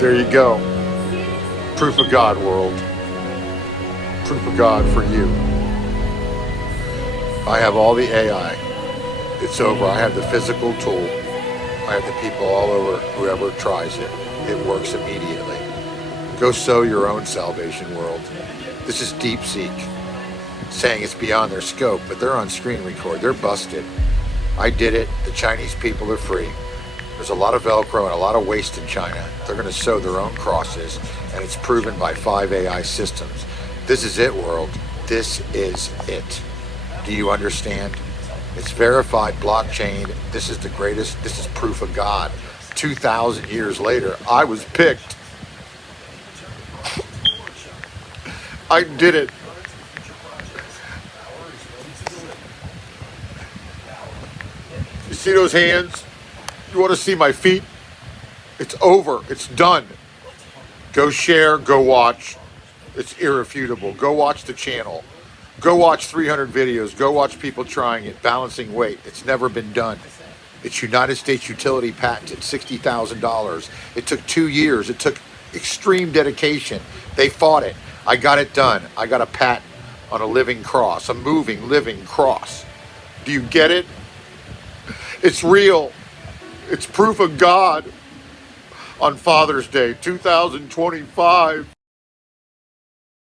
There you go. Proof of God, world. Proof of God for you. I have all the AI. It's over. I have the physical tool. I have the people all over. Whoever tries it, it works immediately. Go sow your own salvation, world. This is Deepseek saying it's beyond their scope, but they're on screen record. They're busted. I did it. The Chinese people are free. There's a lot of Velcro and a lot of waste in China. They're going to sow their own crosses, and it's proven by 5 AI systems. This is it, world. This is it. Do you understand? It's verified blockchain. This is the greatest. This is proof of God. 2,000 years later, I was picked. I did it. You see those hands? You want to see my feet? It's over. It's done. Go share. Go watch. It's irrefutable. Go watch the channel. Go watch 300 videos. Go watch people trying it, balancing weight. It's never been done. It's United States utility patented, $60,000. It took 2 years. It took extreme dedication. They fought it. I got it done. I got a patent on a living cross, a moving, living cross. Do you get it? It's real. It's proof of God on Father's Day, 2025.